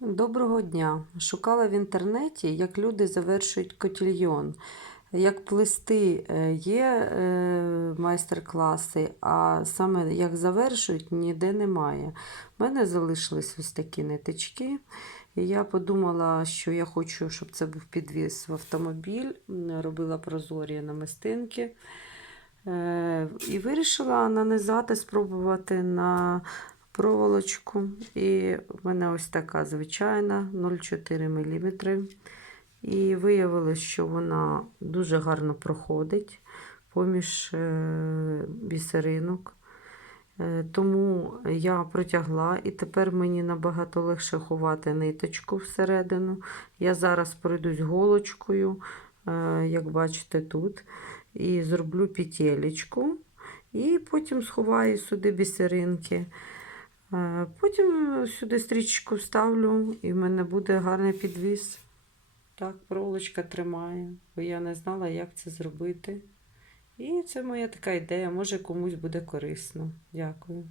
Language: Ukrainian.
Доброго дня! Шукала в інтернеті, як люди завершують котільйон. Як плести е, є е, майстер-класи, а саме як завершують, ніде немає. У мене залишились ось такі ниточки. І я подумала, що я хочу, щоб це був підвіз в автомобіль. Робила прозорі намистинки. Е, І вирішила нанизати, спробувати на проволочку. І в мене ось така звичайна 0,4 мм. І виявилось, що вона дуже гарно проходить поміж е, бісеринок. Е, Тому я протягла, і тепер мені набагато легше ховати ниточку всередину. Я зараз пройдусь голочкою, е, як бачите тут, і зроблю петелечку. І потім сховаю сюди бісеринки. Е, Потім сюди стрічку вставлю, і в мене буде гарний підвіс. Так, проволочка тримає, бо я не знала, як це зробити. І це моя така ідея, може комусь буде корисно. Дякую.